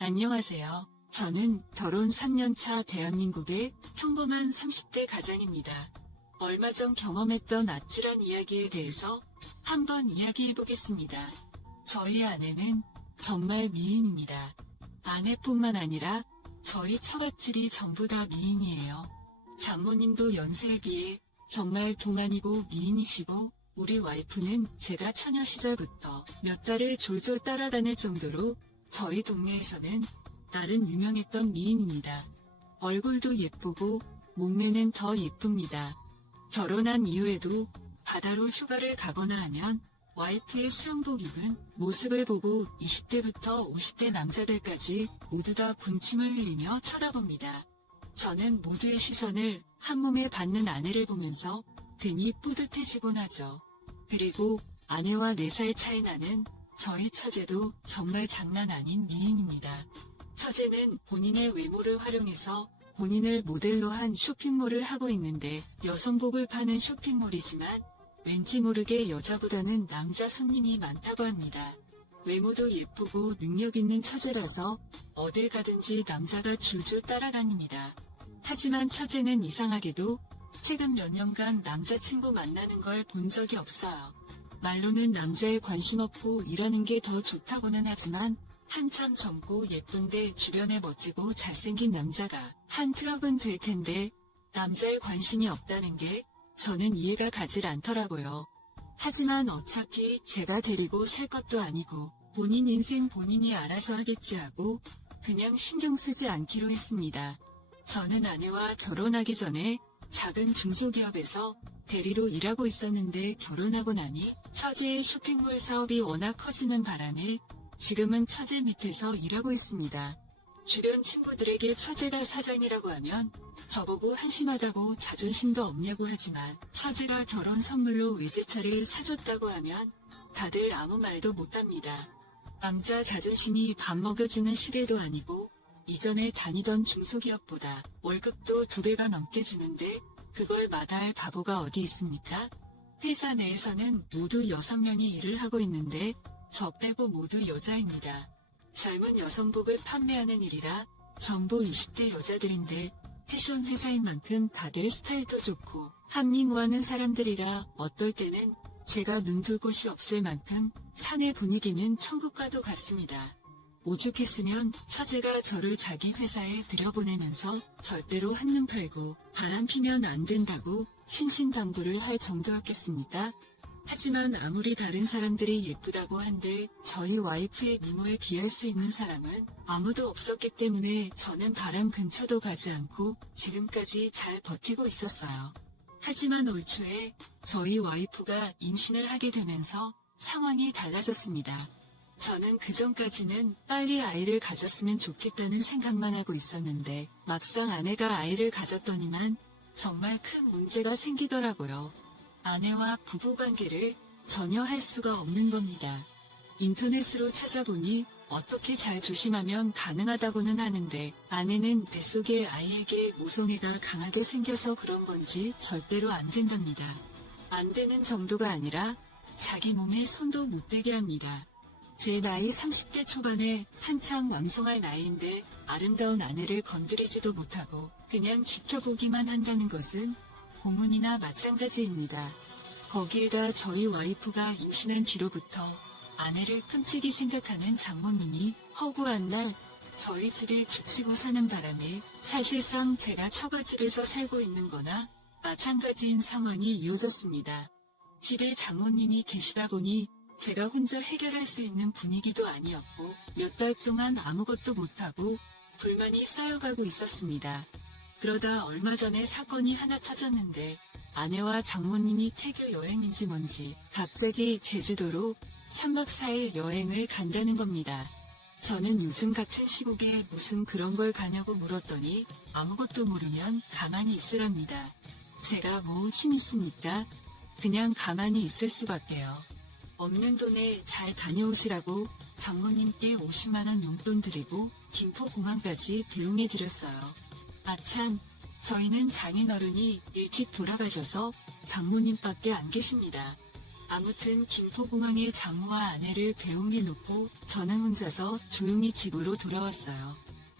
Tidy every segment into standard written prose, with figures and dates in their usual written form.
안녕하세요. 저는 결혼 3년차 대한민국의 평범한 30대 가장입니다. 얼마 전 경험했던 아찔한 이야기에 대해서 한번 이야기해 보겠습니다. 저희 아내는 정말 미인입니다. 아내뿐만 아니라 저희 처갓집이 전부 다 미인이에요. 장모님도 연세에 비해 정말 동안이고 미인이시고, 우리 와이프는 제가 처녀 시절부터 몇 달을 졸졸 따라다닐 정도로 저희 동네에서는 나름 유명했던 미인입니다. 얼굴도 예쁘고 몸매는 더 예쁩니다. 결혼한 이후에도 바다로 휴가를 가거나 하면 와이프의 수영복 입은 모습을 보고 20대부터 50대 남자들까지 모두 다 군침을 흘리며 쳐다봅니다. 저는 모두의 시선을 한몸에 받는 아내를 보면서 괜히 뿌듯해지곤 하죠. 그리고 아내와 4살 차이 나는 저희 처제도 정말 장난 아닌 미인입니다. 처제는 본인의 외모를 활용해서 본인을 모델로 한 쇼핑몰을 하고 있는데, 여성복을 파는 쇼핑몰이지만 왠지 모르게 여자보다는 남자 손님이 많다고 합니다. 외모도 예쁘고 능력 있는 처제라서 어딜 가든지 남자가 줄줄 따라다닙니다. 하지만 처제는 이상하게도 최근 몇 년간 남자친구 만나는 걸 본 적이 없어요. 말로는 남자에 관심 없고 일하는 게 더 좋다고는 하지만, 한참 젊고 예쁜데 주변에 멋지고 잘생긴 남자가 한 트럭은 될 텐데 남자에 관심이 없다는 게 저는 이해가 가질 않더라고요. 하지만 어차피 제가 데리고 살 것도 아니고 본인 인생 본인이 알아서 하겠지 하고 그냥 신경 쓰지 않기로 했습니다. 저는 아내와 결혼하기 전에 작은 중소기업에서 대리로 일하고 있었는데, 결혼하고 나니 처제의 쇼핑몰 사업이 워낙 커지는 바람에 지금은 처제 밑에서 일하고 있습니다. 주변 친구들에게 처제가 사장이라고 하면 저보고 한심하다고 자존심도 없냐고 하지만, 처제가 결혼 선물로 외제차를 사줬다고 하면 다들 아무 말도 못합니다. 남자 자존심이 밥 먹여주는 시대도 아니고 이전에 다니던 중소기업보다 월급도 2배가 넘게 주는데 그걸 마다할 바보가 어디 있습니까? 회사 내에서는 모두 6명이 일을 하고 있는데 저 빼고 모두 여자입니다. 젊은 여성복을 판매하는 일이라 전부 20대 여자들인데, 패션 회사인 만큼 다들 스타일도 좋고 한미모하는 사람들이라 어떨 때는 제가 눈둘 곳이 없을 만큼 사내 분위기는 천국과도 같습니다. 오죽했으면 처제가 저를 자기 회사에 들여보내면서 절대로 한눈 팔고 바람 피면 안 된다고 신신당부를 할 정도였겠습니까? 하지만 아무리 다른 사람들이 예쁘다고 한들 저희 와이프의 미모에 비할 수 있는 사람은 아무도 없었기 때문에 저는 바람 근처도 가지 않고 지금까지 잘 버티고 있었어요. 하지만 올 초에 저희 와이프가 임신을 하게 되면서 상황이 달라졌습니다. 저는 그전까지는 빨리 아이를 가졌으면 좋겠다는 생각만 하고 있었는데, 막상 아내가 아이를 가졌더니만 정말 큰 문제가 생기더라고요. 아내와 부부관계를 전혀 할 수가 없는 겁니다. 인터넷으로 찾아보니 어떻게 잘 조심하면 가능하다고는 하는데, 아내는 뱃속의 아이에게 모성애가 강하게 생겨서 그런 건지 절대로 안 된답니다. 안 되는 정도가 아니라 자기 몸에 손도 못 대게 합니다. 제 나이 30대 초반에 한창 왕성할 나이인데 아름다운 아내를 건드리지도 못하고 그냥 지켜보기만 한다는 것은 고문이나 마찬가지입니다. 거기에다 저희 와이프가 임신한 뒤로부터 아내를 끔찍이 생각하는 장모님이 허구한 날 저희 집에 죽치고 사는 바람에 사실상 제가 처가집에서 살고 있는 거나 마찬가지인 상황이 이어졌습니다. 집에 장모님이 계시다 보니 제가 혼자 해결할 수 있는 분위기도 아니었고 몇 달 동안 아무것도 못하고 불만이 쌓여가고 있었습니다. 그러다 얼마 전에 사건이 하나 터졌는데, 아내와 장모님이 태교 여행인지 뭔지 갑자기 제주도로 3박 4일 여행을 간다는 겁니다. 저는 요즘 같은 시국에 무슨 그런 걸 가냐고 물었더니 아무것도 모르면 가만히 있으랍니다. 제가 뭐 힘 있습니까? 그냥 가만히 있을 수밖에요. 없는 돈에 잘 다녀오시라고 장모님께 50만원 용돈 드리고 김포공항까지 배웅해드렸어요. 아참, 저희는 장인어른이 일찍 돌아가셔서 장모님밖에 안 계십니다. 아무튼 김포공항에 장모와 아내를 배웅해 놓고 저는 혼자서 조용히 집으로 돌아왔어요.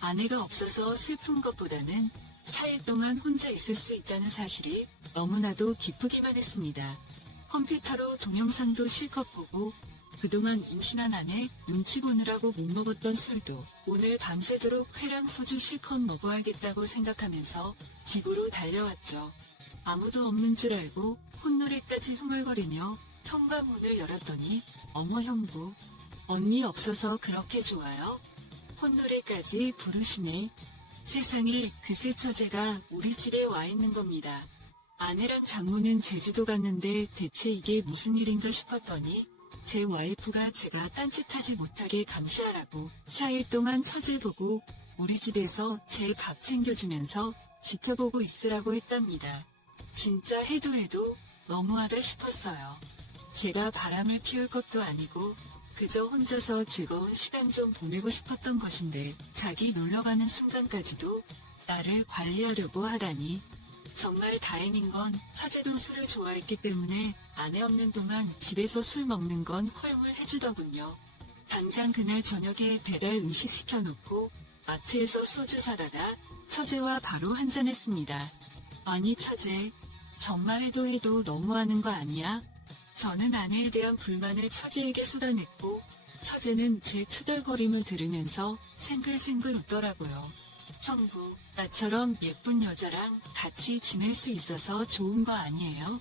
아내가 없어서 슬픈 것보다는 4일 동안 혼자 있을 수 있다는 사실이 너무나도 기쁘기만 했습니다. 컴퓨터로 동영상도 실컷 보고 그동안 임신한 아내 눈치 보느라고 못 먹었던 술도 오늘 밤새도록 회랑 소주 실컷 먹어야겠다고 생각하면서 집으로 달려왔죠. 아무도 없는 줄 알고 콧노래까지 흥얼거리며 현관문을 열었더니 어머 형부, 언니 없어서 그렇게 좋아요? 콧노래까지 부르시네. 세상에 그새 처제가 우리 집에 와 있는 겁니다. 아내랑 장모는 제주도 갔는데 대체 이게 무슨 일인가 싶었더니 제 와이프가 제가 딴짓하지 못하게 감시하라고 4일 동안 처제 보고 우리 집에서 제 밥 챙겨주면서 지켜보고 있으라고 했답니다. 진짜 해도 너무하다 싶었어요. 제가 바람을 피울 것도 아니고 그저 혼자서 즐거운 시간 좀 보내고 싶었던 것인데 자기 놀러가는 순간까지도 나를 관리하려고 하다니. 정말 다행인 건 처제도 술을 좋아했기 때문에 아내 없는 동안 집에서 술 먹는 건 허용을 해주더군요. 당장 그날 저녁에 배달 음식 시켜놓고 마트에서 소주 사다가 처제와 바로 한잔했습니다. 아니 처제, 정말 해도 너무하는 거 아니야? 저는 아내에 대한 불만을 처제에게 쏟아냈고 처제는 제 투덜거림을 들으면서 생글생글 웃더라고요. 형부, 나처럼 예쁜 여자랑 같이 지낼 수 있어서 좋은 거 아니에요?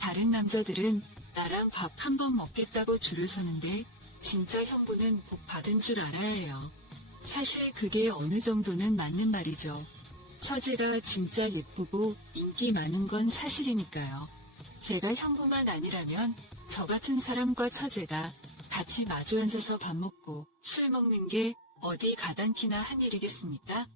다른 남자들은 나랑 밥 한 번 먹겠다고 줄을 서는데 진짜 형부는 복 받은 줄 알아야 해요. 사실 그게 어느 정도는 맞는 말이죠. 처제가 진짜 예쁘고 인기 많은 건 사실이니까요. 제가 형부만 아니라면 저 같은 사람과 처제가 같이 마주 앉아서 밥 먹고 술 먹는 게 어디 가당키나 한 일이겠습니까?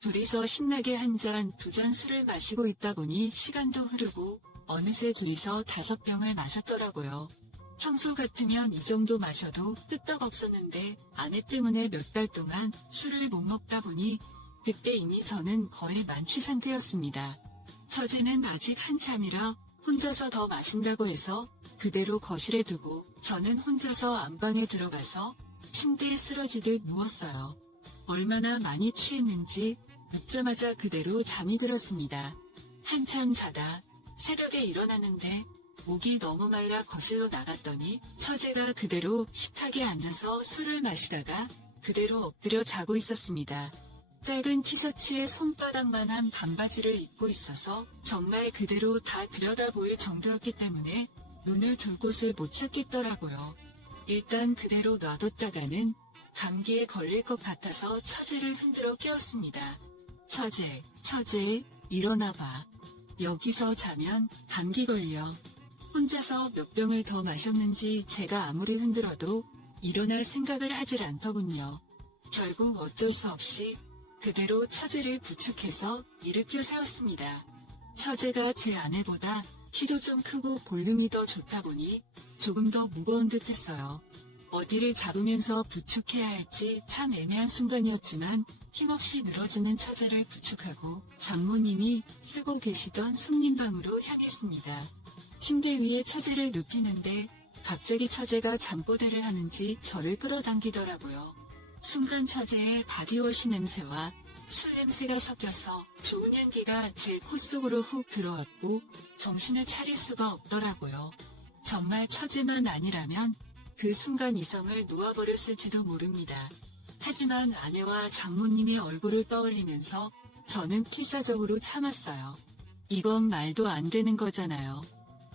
둘이서 신나게 한 잔, 두 잔 술을 마시고 있다 보니 시간도 흐르고 어느새 둘이서 5병을 마셨더라고요. 평소 같으면 이 정도 마셔도 끄떡없었는데 아내 때문에 몇 달 동안 술을 못 먹다 보니 그때 이미 저는 거의 만취 상태였습니다. 처제는 아직 한참이라 혼자서 더 마신다고 해서 그대로 거실에 두고 저는 혼자서 안방에 들어가서 침대에 쓰러지듯 누웠어요. 얼마나 많이 취했는지 눕자마자 그대로 잠이 들었습니다. 한참 자다 새벽에 일어났는데 목이 너무 말라 거실로 나갔더니 처제가 그대로 식탁에 앉아서 술을 마시다가 그대로 엎드려 자고 있었습니다. 짧은 티셔츠에 손바닥만한 반바지를 입고 있어서 정말 그대로 다 들여다 보일 정도였기 때문에 눈을 둘 곳을 못 찾겠더라고요. 일단 그대로 놔뒀다가는 감기에 걸릴 것 같아서 처제를 흔들어 깨웠습니다. 처제, 일어나봐. 여기서 자면 감기 걸려. 혼자서 몇 병을 더 마셨는지 제가 아무리 흔들어도 일어날 생각을 하질 않더군요. 결국 어쩔 수 없이 그대로 처제를 부축해서 일으켜 세웠습니다. 처제가 제 아내보다 키도 좀 크고 볼륨이 더 좋다 보니 조금 더 무거운 듯 했어요. 어디를 잡으면서 부축해야 할지 참 애매한 순간이었지만 힘없이 늘어지는 처제를 부축하고 장모님이 쓰고 계시던 손님방으로 향했습니다. 침대 위에 처제를 눕히는데 갑자기 처제가 잠꼬대를 하는지 저를 끌어당기더라고요. 순간 처제의 바디워시 냄새와 술 냄새가 섞여서 좋은 향기가 제 코 속으로 훅 들어왔고 정신을 차릴 수가 없더라고요. 정말 처제만 아니라면 그 순간 이성을 놓아버렸을지도 모릅니다. 하지만 아내와 장모님의 얼굴을 떠올리면서 저는 필사적으로 참았어요. 이건 말도 안 되는 거잖아요.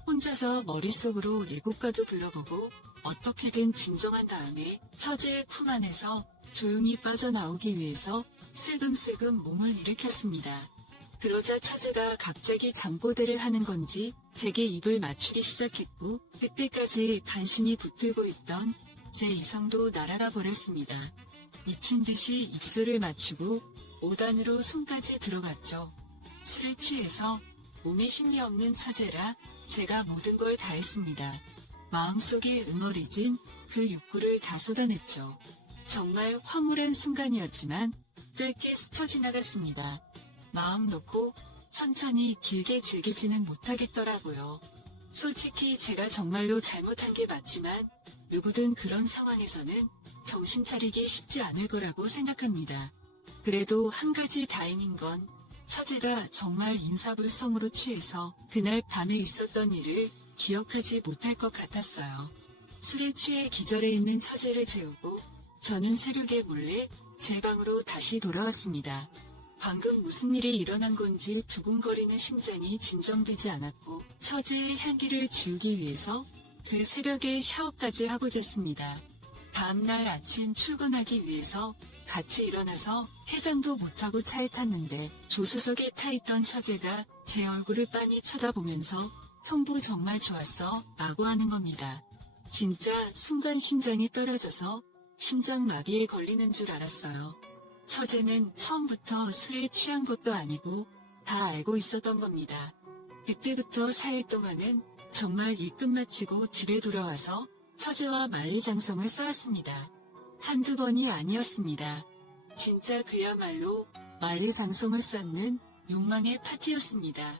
혼자서 머릿속으로 예고가도 불러보고 어떻게든 진정한 다음에 처제의 품 안에서 조용히 빠져나오기 위해서 슬금슬금 몸을 일으켰습니다. 그러자 처제가 갑자기 잠꼬대를 하는 건지 제게 입을 맞추기 시작했고 그때까지 간신히 붙들고 있던 제 이성도 날아가 버렸습니다. 미친 듯이 입술을 맞추고 5단으로 손까지 들어갔죠. 술에 취해서 몸에 힘이 없는 처제라 제가 모든 걸 다 했습니다. 마음속에 응어리진 그 욕구를 다 쏟아냈죠. 정말 화물한 순간이었지만 짧게 스쳐 지나갔습니다. 마음 놓고 천천히 길게 즐기지는 못하겠더라고요. 솔직히 제가 정말로 잘못한 게 맞지만 누구든 그런 상황에서는 정신 차리기 쉽지 않을 거라고 생각합니다. 그래도 한 가지 다행인 건 처제가 정말 인사불성으로 취해서 그날 밤에 있었던 일을 기억하지 못할 것 같았어요. 술에 취해 기절해 있는 처제를 재우고 저는 새벽에 몰래 제 방으로 다시 돌아왔습니다. 방금 무슨 일이 일어난 건지 두근거리는 심장이 진정되지 않았고 처제의 향기를 지우기 위해서 그 새벽에 샤워까지 하고 잤습니다. 다음날 아침 출근하기 위해서 같이 일어나서 해장도 못하고 차에 탔는데 조수석에 타있던 처제가 제 얼굴을 빤히 쳐다보면서 형부 정말 좋았어 라고 하는 겁니다. 진짜 순간 심장이 떨어져서 심장마비에 걸리는 줄 알았어요. 처제는 처음부터 술에 취한 것도 아니고 다 알고 있었던 겁니다. 그때부터 4일 동안은 정말 일 끝마치고 집에 돌아와서 처제와 만리장성을 쌓았습니다. 한두 번이 아니었습니다. 진짜 그야말로 만리장성을 쌓는 욕망의 파티였습니다.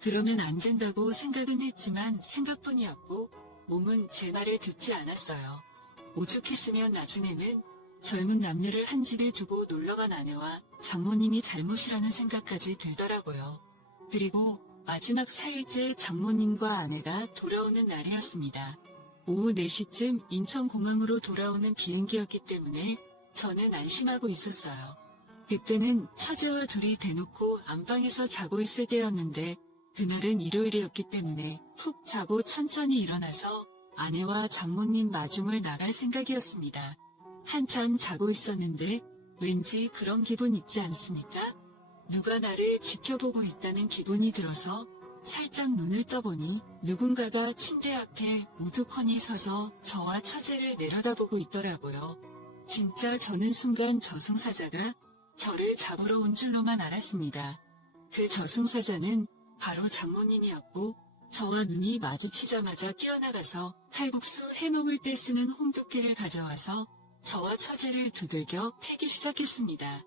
그러면 안 된다고 생각은 했지만 생각뿐이었고 몸은 제 말을 듣지 않았어요. 오죽했으면 나중에는 젊은 남녀를 한 집에 두고 놀러간 아내와 장모님이 잘못이라는 생각까지 들더라고요. 그리고 마지막 4일째 장모님과 아내가 돌아오는 날이었습니다. 오후 4시쯤 인천공항으로 돌아오는 비행기였기 때문에 저는 안심하고 있었어요. 그때는 처제와 둘이 대놓고 안방에서 자고 있을 때였는데 그날은 일요일이었기 때문에 푹 자고 천천히 일어나서 아내와 장모님 마중을 나갈 생각이었습니다. 한참 자고 있었는데 왠지 그런 기분 있지 않습니까? 누가 나를 지켜보고 있다는 기분이 들어서 살짝 눈을 떠보니 누군가가 침대 앞에 우두커니 서서 저와 처제를 내려다보고 있더라고요. 진짜 저는 순간 저승사자가 저를 잡으러 온 줄로만 알았습니다. 그 저승사자는 바로 장모님이었고 저와 눈이 마주치자마자 뛰어나가서 칼국수 해먹을 때 쓰는 홍두깨를 가져와서 저와 처제를 두들겨 패기 시작했습니다.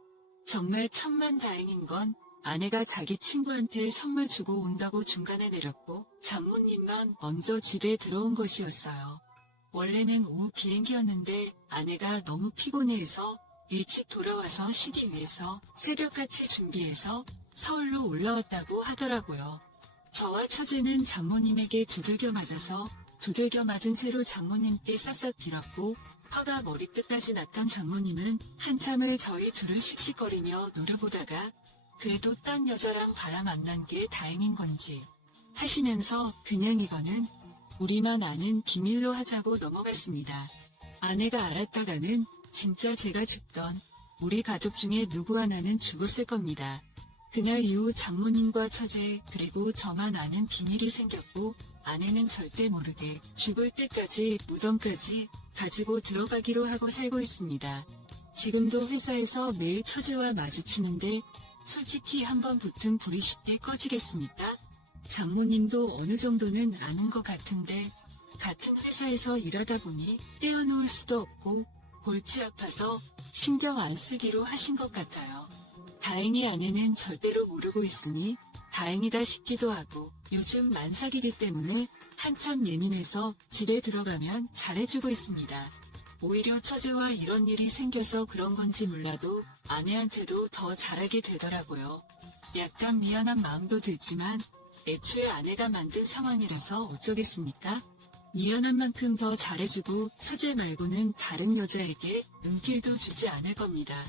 정말 천만다행인 건 아내가 자기 친구한테 선물 주고 온다고 중간에 내렸고 장모님만 먼저 집에 들어온 것이었어요. 원래는 오후 비행기였는데 아내가 너무 피곤해해서 일찍 돌아와서 쉬기 위해서 새벽같이 준비해서 서울로 올라왔다고 하더라고요. 저와 처제는 장모님에게 두들겨 맞아서 두들겨 맞은 채로 장모님께 싹싹 빌었고 화가 머리끝까지 났던 장모님은 한참을 저희 둘을 씩씩거리며 노려보다가 그래도 딴 여자랑 바람 안 난 게 다행인 건지 하시면서 그냥 이거는 우리만 아는 비밀로 하자고 넘어갔습니다. 아내가 알았다가는 진짜 제가 죽던 우리 가족 중에 누구 하나는 죽었을 겁니다. 그날 이후 장모님과 처제 그리고 저만 아는 비밀이 생겼고 아내는 절대 모르게 죽을 때까지 무덤까지 가지고 들어가기로 하고 살고 있습니다. 지금도 회사에서 매일 처제와 마주치는데 솔직히 한번 붙은 불이 쉽게 꺼지겠습니까? 장모님도 어느 정도는 아는 것 같은데 같은 회사에서 일하다 보니 떼어놓을 수도 없고 골치 아파서 신경 안 쓰기로 하신 것 같아요. 다행히 아내는 절대로 모르고 있으니 다행이다 싶기도 하고 요즘 만삭이기 때문에 한참 예민해서 집에 들어가면 잘해주고 있습니다. 오히려 처제와 이런 일이 생겨서 그런 건지 몰라도 아내한테도 더 잘하게 되더라고요. 약간 미안한 마음도 들지만 애초에 아내가 만든 상황이라서 어쩌겠습니까? 미안한 만큼 더 잘해주고 처제 말고는 다른 여자에게 눈길도 주지 않을 겁니다.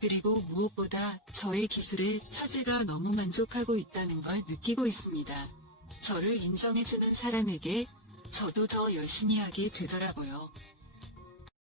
그리고 무엇보다 저의 기술에 처제가 너무 만족하고 있다는 걸 느끼고 있습니다. 저를 인정해주는 사람에게 저도 더 열심히 하게 되더라고요.